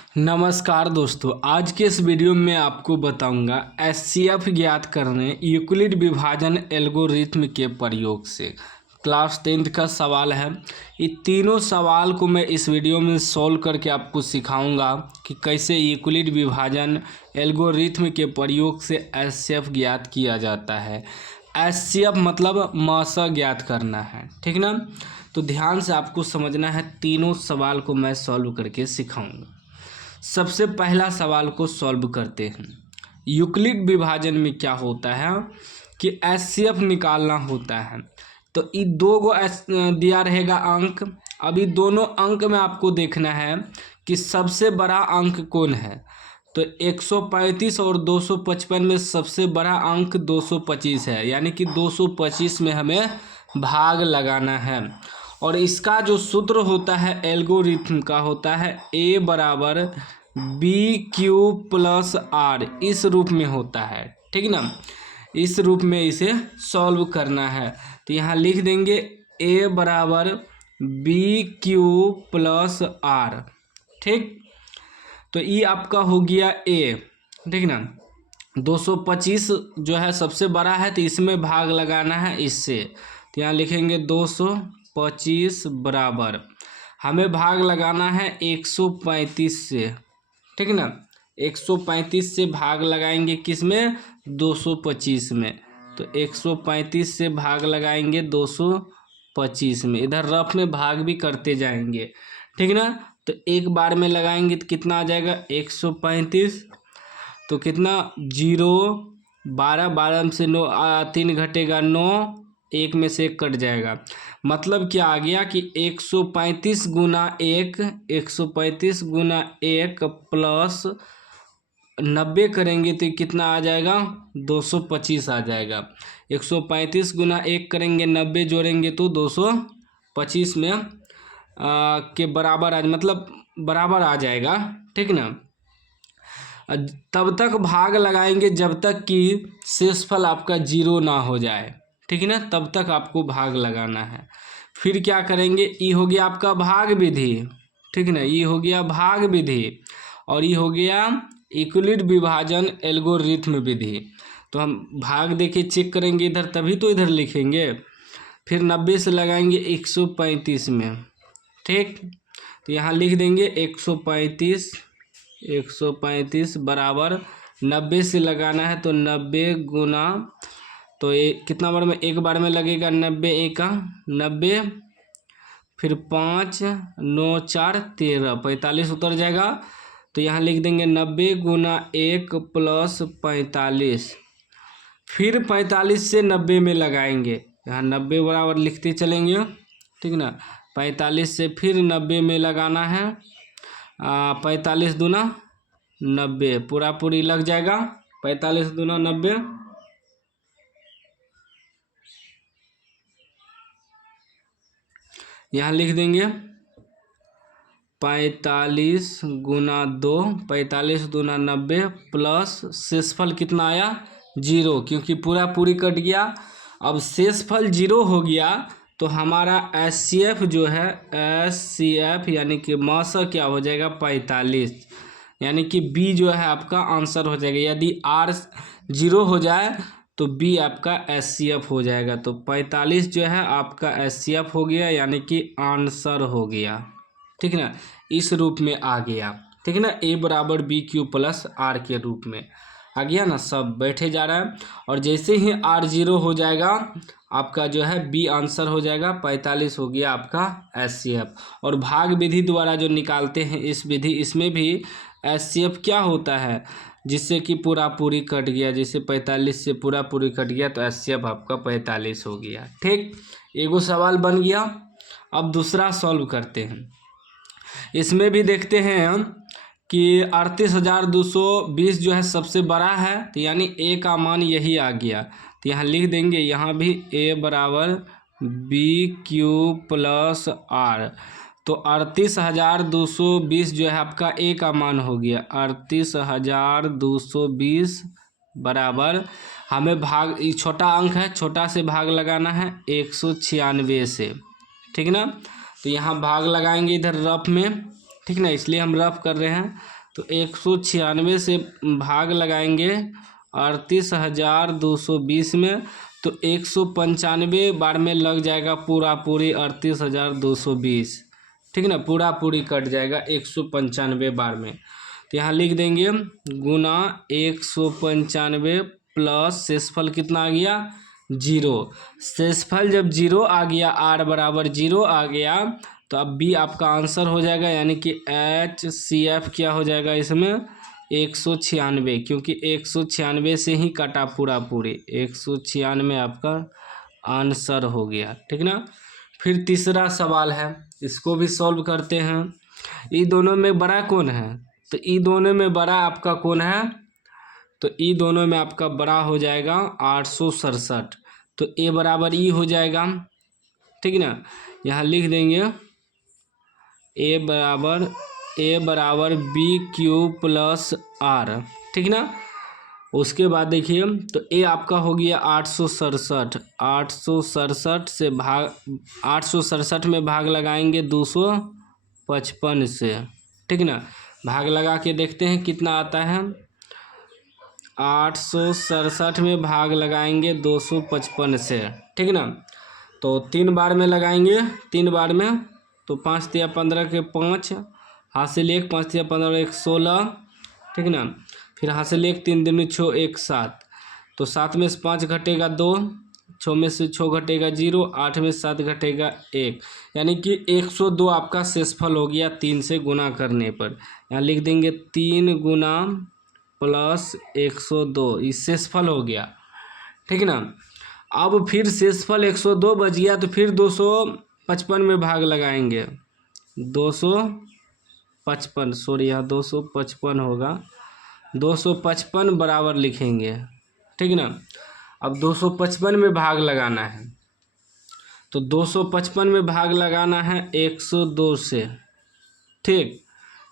नमस्कार दोस्तों, आज के इस वीडियो में आपको बताऊंगा एचसीएफ ज्ञात करने यूक्लिड विभाजन एल्गोरिथ्म के प्रयोग से। क्लास 10th का सवाल है। ये तीनों सवाल को मैं इस वीडियो में सॉल्व करके आपको सिखाऊंगा कि कैसे यूक्लिड विभाजन एल्गोरिथ्म के प्रयोग से एचसीएफ ज्ञात किया जाता है। एचसीएफ मतलब मासा ज्ञात करना है, ठीक ना। तो ध्यान से आपको समझना है, तीनों सवाल को मैं सॉल्व करके सिखाऊंगा। सबसे पहला सवाल को सॉल्व करते हैं। यूक्लिड विभाजन में क्या होता है कि एचसीएफ निकालना होता है। तो ये दो गो दिया रहेगा अंक। अभी दोनों अंक में आपको देखना है कि सबसे बड़ा अंक कौन है। तो 135 और 255 में सबसे बड़ा अंक 225 है, यानी कि 225 में हमें भाग लगाना है। और इसका जो सूत्र होता है एल्गोरिथ्म का होता है ए बराबर बी क्यू प्लस आर, इस रूप में होता है, ठीक ना। इस रूप में इसे सॉल्व करना है। तो यहाँ लिख देंगे ए बराबर बी क्यू प्लस आर, ठीक। तो ये आपका हो गया ए, ठीक ना। 225 जो है सबसे बड़ा है, तो इसमें भाग लगाना है इससे। तो यहाँ लिखेंगे 225 बराबर हमें भाग लगाना है 135 से, ठीक ना। 135 से भाग लगाएंगे किस में, 225 में। तो 135 से भाग लगाएंगे 225 में। इधर रफ में भाग भी करते जाएंगे, ठीक ना। तो एक बार में लगाएंगे तो कितना आ जाएगा 135। तो कितना 0 12 12 से 9 3 घटेगा 9, एक में से एक कट जाएगा। मतलब क्या आ गया कि 135 गुना 1 135 गुना 1 प्लस 90 करेंगे तो कितना आ जाएगा 225 आ जाएगा। 135 गुना 1 करेंगे 90 जोड़ेंगे तो 225 में के बराबर मतलब बराबर आ जाएगा, ठीक ना। तब तक भाग लगाएंगे जब तक कि शेषफल आपका 0 ना हो जाए, ठीक है ना। तब तक आपको भाग लगाना है। फिर क्या करेंगे, ये हो गया आपका भाग विधि, ठीक ना। ये हो गया भाग विधि और ये हो गया यूक्लिड विभाजन एल्गोरिथ्म विधि। तो हम भाग देके चेक करेंगे इधर, तभी तो इधर लिखेंगे। फिर 90 से लगाएंगे 135 में, ठीक। तो यहाँ लिख देंगे 135 बराबर 90 से लगाना है तो 90 गुना, तो ये कितना बार में, एक बार में लगेगा 90 एक 90, फिर 5 9 4 13 45 उतर जाएगा। तो यहाँ लिख देंगे 90 गुना 1 प्लस 45, फिर 45 से 90 में लगाएंगे। यहाँ 90 बराबर लिखते चलेंगे, ठीक ना। 45 से फिर 90 में लगाना है। 45 दूना 90, पूरा पूरी लग जाएगा। 45 दूना 90, यहाँ लिख देंगे 45 गुना 2, 45 दूना 90 प्लस शेषफल कितना आया 0, क्योंकि पूरा पूरी कट गया। अब शेषफल 0 हो गया तो हमारा एचसीएफ जो है, एचसीएफ यानी कि मासा क्या हो जाएगा 45, यानी कि बी जो है आपका आंसर हो जाएगा। यदि आर 0 हो जाए तो बी आपका एचसीएफ हो जाएगा। तो 45 जो है आपका एचसीएफ हो गया, यानी कि आंसर हो गया, ठीक ना। इस रूप में आ गया, ठीक है ना। ए बराबर बी क्यू प्लस आर के रूप में आ गया ना, सब बैठे जा रहा है। और जैसे ही आर 0 हो जाएगा आपका जो है बी आंसर हो जाएगा। 45 हो गया आपका एचसीएफ। और भाग विधि द्वारा जो निकालते हैं इस विधि, इसमें भी एचसीएफ क्या होता है, जिससे कि पूरा पूरी कट गया। जैसे 45 से पूरा पूरी कट गया तो एचसीएफ आपका 45 हो गया, ठीक। एगो सवाल बन गया। अब दूसरा सॉल्व करते हैं। इसमें भी देखते हैं कि 38,220 जो है सबसे बड़ा है, तो यानी ए का मान यही आ गया। तो यहाँ लिख देंगे, यहाँ भी ए बराबर बी क्यू प्लस आर। तो 38,220 जो है आपका ए का मान हो गया। 38,220 बराबर हमें भाग, छोटा अंक है, छोटा से भाग लगाना है 196 से, ठीक ना। तो यहाँ भाग लगाएंगे इधर रफ में, ठीक ना, इसलिए हम रफ कर रहे हैं। तो 196 से भाग लगाएंगे 38,220 में, तो 195 बार में लग जाएगा पूरा पूरी 38,220। ठीक ना, पूरा पूरी कट जाएगा 195 बार में। तो यहाँ लिख देंगे गुना 195 प्लस शेषफल कितना आ गया 0। शेषफल जब 0 आ गया, आर बराबर 0 आ गया, तो अब बी आपका आंसर हो जाएगा, यानी कि HCF क्या हो जाएगा इसमें 196, क्योंकि 196 से ही कटा पूरा पूरी, 196 आपका आंसर हो गया। ठीक ना। फिर तीसरा सवाल है, इसको भी सॉल्व करते हैं। ये दोनों में बड़ा कौन है, तो ये दोनों में बड़ा आपका कौन है, तो ये दोनों में आपका बड़ा हो जाएगा 867। तो ए बराबर ई हो जाएगा। ठीक ना, यहाँ लिख देंगे ए बराबर बी क्यू प्लस आर। ठीक ना, उसके बाद देखिए, तो ए आपका हो गया 867। 867 से भाग 867 में भाग लगाएंगे 255 से। ठीक ना, भाग लगा के देखते हैं कितना आता है। 867 में भाग लगाएंगे 255 से। ठीक ना, तो 3 बार में लगाएंगे, 3 बार में, तो 5 तिया 15 के 5, हासिल 1, 5 तिया 15 1 16। ठीक ना, फिर हासिल 1, 3 दूनी 6 1 7, तो 7 में से 5 घटेगा 2, 6 में से 6 घटेगा 0, 8 में से 7 घटेगा 1, यानी कि 102 आपका शेषफल हो गया 3 से गुना करने पर। यहाँ लिख देंगे 3 गुना प्लस 102, ये शेषफल हो गया। ठीक ना, अब फिर शेषफल 102 बच गया, तो फिर 255 में भाग लगाएंगे 255, सॉरी यहाँ 255 होगा, 255 बराबर लिखेंगे। ठीक ना, अब 255 में भाग लगाना है, तो 255 में भाग लगाना है 102 से। ठीक,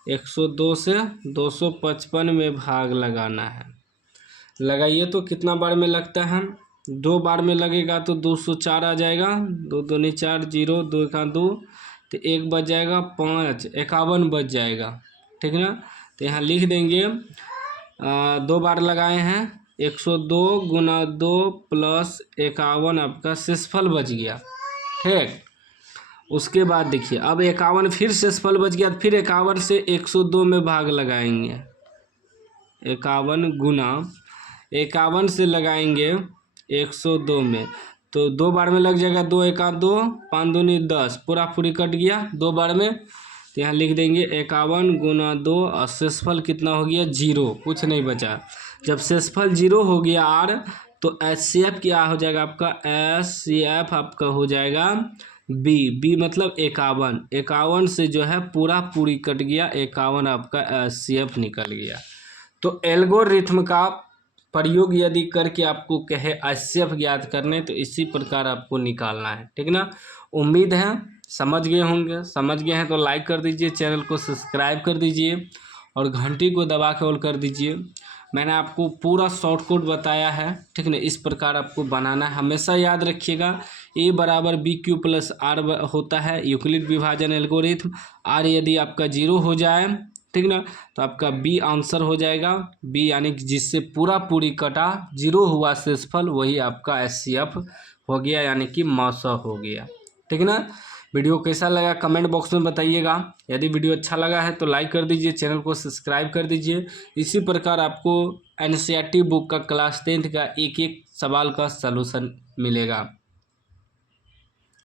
102 से 255 में भाग लगाना है। लगाइए तो कितना बार में लगता है, 2 बार में लगेगा तो 204 आ जाएगा, 2 दूनी 4, 0 2 का 2, तो 1 बच जाएगा 5, 51 बच जाएगा। ठीक ना, तो यहाँ लिख देंगे 2 बार लगाए हैं, 102 गुना 2 प्लस 51 आपका शेषफल बच गया। ठीक, उसके बाद देखिए, अब 51 फिर शेषफल बच गया, फिर 51 से 102 में भाग लगाएंगे, 51 गुना 51 से लगाएंगे 102 में, तो 2 बार में लग जाएगा, 2 1 2, 5 दूनी 10, पूरा पूरी कट गया 2 बार में। तो यहाँ लिख देंगे 51 गुना 2 और शेषफल कितना हो गया 0, कुछ नहीं बचा। जब शेषफल 0 हो गया आर, तो HCF क्या हो जाएगा आपका, HCF आपका हो जाएगा बी मतलब 51। 51 से जो है पूरा पूरी कट गया, 51 आपका HCF निकल गया। तो एल्गोरिथ्म का प्रयोग यदि करके आपको कहे HCF ज्ञात करने, तो इसी प्रकार आपको निकालना है। ठीक ना, उम्मीद है समझ गए होंगे। समझ गए हैं तो लाइक कर दीजिए, चैनल को सब्सक्राइब कर दीजिए और घंटी को दबा के ऑल कर दीजिए। मैंने आपको पूरा शॉर्टकट बताया है। ठीक ना, इस प्रकार आपको बनाना है। हमेशा याद रखिएगा, ए बराबर बी क्यू प्लस आर होता है यूक्लिड विभाजन एल्गोरिथ्म। आर यदि आपका 0 हो जाए, ठीक ना, तो आपका बी आंसर हो जाएगा। बी यानी कि जिससे पूरा पूरी कटा 0 हुआ शेषफल, वही आपका HCF हो गया, यानी कि मौसा हो गया। ठीक ना, वीडियो कैसा लगा कमेंट बॉक्स में बताइएगा। यदि वीडियो अच्छा लगा है तो लाइक कर दीजिए, चैनल को सब्सक्राइब कर दीजिए। इसी प्रकार आपको NCERT बुक का क्लास 10th का एक एक सवाल का सलूशन मिलेगा।